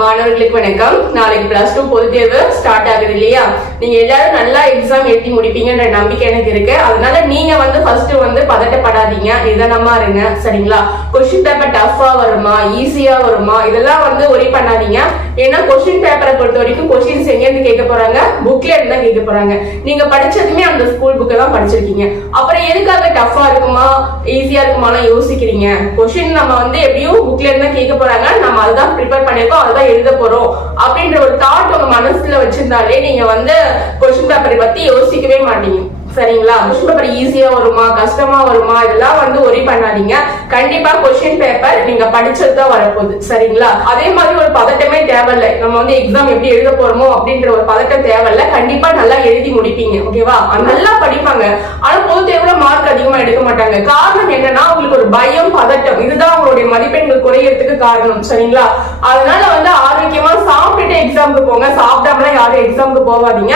மாணவர்களுக்கு வணக்கம். நாளைக்கு +2 பொதுத் தேர்வு ஸ்டார்ட் ஆகுது இல்லையா? நீங்க எல்லாரும் நல்லா எக்ஸாம் எழுதி முடிப்பீங்கன்ற நம்பிக்கை எனக்கு இருக்கு. அதனால நீங்க ஃபர்ஸ்ட் பதட்டப்படாதீங்க, நிதானமா இருங்க. சரிங்களா? கொஸ்டின் பேப்பர் டஃபா வருமா, ஈஸியா வருமா, இதெல்லாம் ஒரி பண்ணாதீங்க. ஏன்னா கொஸ்டின் பேப்பரை பொறுத்த வரைக்கும் கொஸ்டின்ஸ் எங்க இருந்து கேட்க போறாங்க, புக்ல இருந்து தான் கேட்க போறாங்க. நீங்க படிச்சதுமே அந்த ஸ்கூல் புக்கை தான் படிச்சிருக்கீங்க. அப்புறம் எதுக்காக டஃபா இருக்குமா ஈஸியா இருக்குமாலாம் யோசிக்கிறீங்க? கொஸ்டின் நம்ம எப்படியும் புக்ல இருந்து தான் கேட்க போறாங்க, நம்ம அதுதான் ப்ரிப்பேர் பண்ணிருக்கோம், அதுதான் எழுத போறோம் அப்படின்ற ஒரு தாட் உங்க மனசுல வச்சிருந்தாலே நீங்க கொஸ்டின் பேப்பரை பத்தி யோசிக்கவே மாட்டீங்க. சரிங்களா? கொஸ்டின் பேப்பர் ஈஸியா வருமா கஷ்டமா வருமா இதெல்லாம் ஒரி பண்ணாதீங்க. கண்டிப்பா கொஸ்டின் பேப்பர் நீங்க படிச்சதுதான் வரப்போகுது. சரிங்களா? அதே மாதிரி ஒரு பதட்டமே தேவையில்லை. நம்ம எக்ஸாம் எப்படி எழுத போறோமோ அப்படின்ற ஒரு பதட்டம் தேவையில்லை. கண்டிப்பா நல்லா எழுதி முடிப்பீங்க. ஓகேவா? நல்லா படிப்பாங்க. ஆனா பொது தேர்வுல மார்க் அதிகமா எடுக்க மாட்டாங்க. காரணம் என்னன்னா உங்களுக்கு ஒரு பயம், பதட்டம், இதுதான் உங்களுடைய மதிப்பெண்கள் குறையறதுக்கு காரணம். சரிங்களா? அதனால ஆரோக்கியமா சாப்பிட்டுட்டு எக்ஸாமுக்கு போங்க. சாப்பிடாமலாம் யாரும் எக்ஸாமுக்கு போகாதீங்க.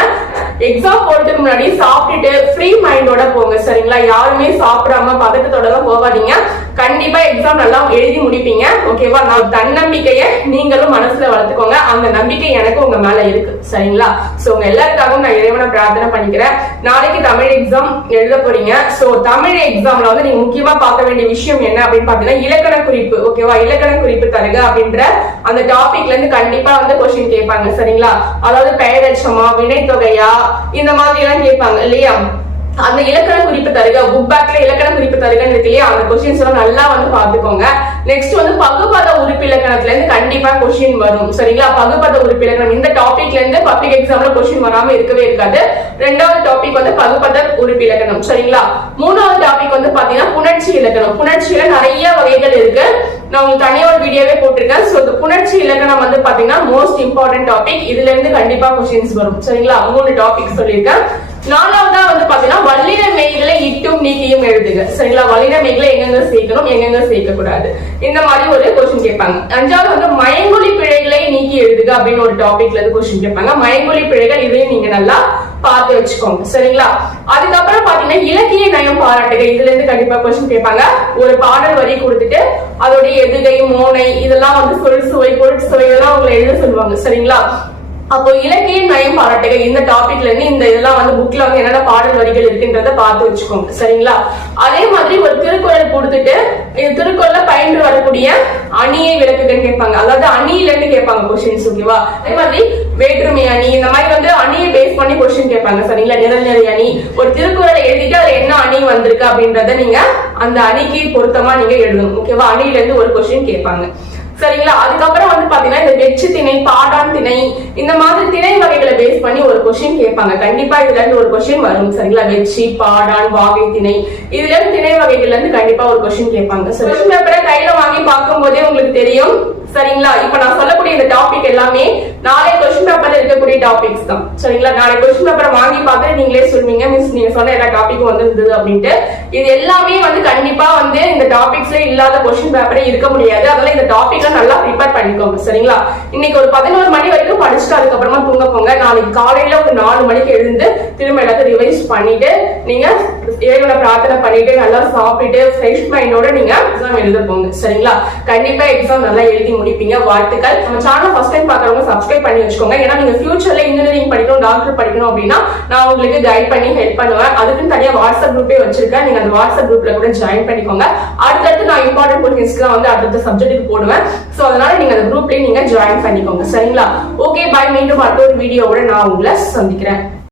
எக்ஸாம் போறதுக்கு முன்னாடி சாப்பிட்டுட்டு ஃப்ரீ மைண்டோட போங்க. சரிங்களா? யாருமே சாப்பிடாம பதட்டத்தோட தான் போகாதீங்க. கண்டிப்பா எக்ஸாம் நல்லா எழுதி முடிப்பீங்க. ஓகேவா? நான் தன்னம்பிக்கையை நீங்களும் மனசுல வளர்த்துக்கோங்க. அந்த நம்பிக்கை எனக்கு உங்க மேல இருக்கு. சரிங்களா? சோ உங்க எல்லாருக்காகவும் நான் இறைவனை பிரார்த்தனை பண்ணிக்கிறேன். நாளைக்கு தமிழ் எக்ஸாம் எழுத போறீங்க. சோ தமிழ் எக்ஸாம்ல நீங்க முக்கியமா பார்க்க வேண்டிய விஷயம் என்ன அப்படின்னு பாத்தீங்கன்னா இலக்கண குறிப்பு. ஓகேவா? இலக்கண குறிப்பு தருக அப்படின்ற அந்த டாபிக்ல இருந்து கண்டிப்பா கொஸ்டின் கேட்பாங்க. சரிங்களா? அதாவது பெயரெச்சமா, வினைத்தொகையா, இந்த மாதிரி எல்லாம் கேட்பாங்க இல்லையா? அந்த இலக்கண குறிப்பு தருக, புக் பேக்ல இலக்கண குறிப்பு தருகன்னு இருக்கு இல்லையா? அந்த கொஸ்டின்ஸ் எல்லாம் நல்லா பாத்துக்கோங்க. நெக்ஸ்ட் பகுபத உறுப்பிலக்கணத்துல இருந்து கண்டிப்பா கொஸ்டின் வரும். சரிங்களா? பகுபத உறுப்பிலக்கணம் இந்த டாபிக்ல இருந்து பப்ளிக் எக்ஸாம்ல கொஸ்டின் வராம இருக்கவே இருக்காது. ரெண்டாவது டாபிக் பகுபத உறுப்பிலக்கணம். சரிங்களா? மூணாவது டாபிக் பாத்தீங்கன்னா புணர்ச்சி இலக்கணம். புணர்ச்சியில நிறைய வகைகள் இருக்கு. நான் உங்களுக்கு தனியா ஒரு வீடியோவே போட்டிருக்கேன். சோ இந்த புணர்ச்சி இலக்கணம் பாத்தீங்கன்னா மோஸ்ட் இம்பார்ட்டன்ட் டாபிக். இதுல இருந்து கண்டிப்பா கொஸ்டின்ஸ் வரும். சரிங்களா? 3 டாபிக் சொல்லியிருக்கேன். நாலாவதா பாத்தீங்கன்னா வல்லின மெய்களை இட்டும் நீக்கியும் எழுதுக. சரிங்களா? வல்லின மெய்களை எங்கெங்க சேர்க்கணும், எங்கெங்க சேர்க்க கூடாது, இந்த மாதிரி ஒரு கொஸ்டின் கேட்பாங்க. அஞ்சாவது மயங்கொலி பிழைகளை நீக்கி எழுதுக அப்படின்னு ஒரு டாபிக்ல இருந்து கொஸ்டின் கேட்பாங்க. மயங்கொலி பிழைகள் இதையும் நீங்க நல்லா பார்த்து வச்சுக்கோங்க. சரிங்களா? அதுக்கப்புறம் பாத்தீங்கன்னா இலக்கிய நயம் பாராட்டுக. இதுல இருந்து கண்டிப்பா கொஸ்டின் கேட்பாங்க. ஒரு பாடல் வரி கொடுத்துட்டு அதோடைய எதுகை, மோனை, இதெல்லாம் சொல் சுவை, பொருட்சுவை, இதெல்லாம் உங்களை எழுத சொல்லுவாங்க. சரிங்களா? அப்போ இலக்கிய நயம் பாராட்டுக இந்த டாபிக்ல இருந்து இந்த இதெல்லாம் புக்ல என்னென்ன பாடல் வரிகள் இருக்குன்றத பார்த்து வச்சுக்கோங்க. சரிங்களா? அதே மாதிரி ஒரு திருக்குறள் கொடுத்துட்டு இந்த திருக்குறள்ல பயின்று வரக்கூடிய அணியை விளக்குகன்னு கேட்பாங்க. அதாவது அணியில இருந்து கேட்பாங்க கொஸ்டின்ஸ். ஓகேவா? அதே மாதிரி வேற்றுமை அணி, இந்த மாதிரி அணியை பேஸ் பண்ணி கொஸ்டின் கேட்பாங்க. சரிங்களா? நிரல்நிறை அணி, ஒரு திருக்குறளை எழுதிட்டு அதுல என்ன அணி வந்திருக்கு அப்படின்றத நீங்க அந்த அணிக்கு பொருத்தமா நீங்க எழுதணும். ஓகேவா? அணியில இருந்து ஒரு கொஸ்டின் கேட்பாங்க. சரிங்களா? அதுக்கப்புறம் பாத்தீங்கன்னா இந்த வெச்சு திணை, பாடான் திணை, இந்த மாதிரி திணை வகைகளை பேஸ் பண்ணி ஒரு கொஸ்டின் கேட்பாங்க. கண்டிப்பா இதுல இருந்து ஒரு கொஸ்டின் வரும். சரிங்களா? வெச்சி, பாடான், வாகை திணை, இதுல இருந்து திணை வகைகள்ல இருந்து கண்டிப்பா ஒரு கொஸ்டின் கேட்பாங்க. கொஸ்டின் பேப்பரை கையில வாங்கி பார்க்கும் போதே உங்களுக்கு தெரியும். சரிங்களா? இப்ப நான் சொல்லக்கூடிய இந்த டாபிக் எல்லாமே நாளை கொஸ்டின் பேப்பர்ல இருக்கக்கூடிய டாபிக்ஸ் தான். சரிங்களா? நாளை கொஸ்டின் பேப்பரை வாங்கி பார்த்து நீங்களே சொல்வீங்க, மிஸ் நீங்க சொன்ன எல்லா டாபிக்கும் இருந்தது அப்படின்ட்டு. இது எல்லாமே கண்டிப்பா இந்த டாபிக்ஸ்ல இல்லாத கொஸ்டின் பேப்பரே இருக்க முடியாது. அதெல்லாம் இந்த டாபிக் நல்லா ப்ரிப்பேர் பண்ணிக்கோங்க. சரிங்களா? இன்னைக்கு ஒரு 11 மணி வரைக்கும் படிச்சுட்டு அதுக்கப்புறமா தூங்க போங்க. நாளைக்கு காலையில ஒரு 4 மணிக்கு எழுந்து திரும்ப எல்லாத்தையும் ரிவைஸ் பண்ணிட்டு நீங்க இறைவனை பிரார்த்தனை பண்ணிட்டு நல்லா சாப்பிட்டு ஃப்ரெஷ் மைண்டோட நீங்க எக்ஸாம் எழுத போங்க. சரிங்களா? கண்டிப்பா எக்ஸாம் நல்லா எழுதி முடிப்பீங்க. வாழ்த்துக்கள். நம்ம சேனல் ஃபர்ஸ்ட் டைம் பாக்குறவங்க சப்ஸ்கிரைப் பண்ணி வச்சுக்கோங்க. ஏன்னா நீங்க ஃபியூச்சர்ல இன்ஜினியரிங் படிக்கணும், டாக்டர் படிக்கணும் அப்படின்னா நான் உங்களுக்கு கைட் பண்ணி ஹெல்ப் பண்ணுவேன். அதுக்குன்னு தனியா வாட்ஸ்அப் குரூப்பே வச்சிருக்கேன். நீங்க அந்த வாட்ஸ்அப் குரூப்ல கூட ஜாயின் பண்ணிக்கோங்க. அடுத்தடுத்து நான் இம்பார்ட்டன்ட் கொஸ்டின்ஸ்லாம் அடுத்த சப்ஜெக்ட்டுக்கு போடுவேன். சோ அதனால நீங்க அந்த குரூப்லயே நீங்க ஜாயின் பண்ணிக்கோங்க. சரிங்களா? Okay, bye. மீண்டும் அடுத்த ஒரு வீடியோவோட நான் உங்களை சந்திக்கிறேன்.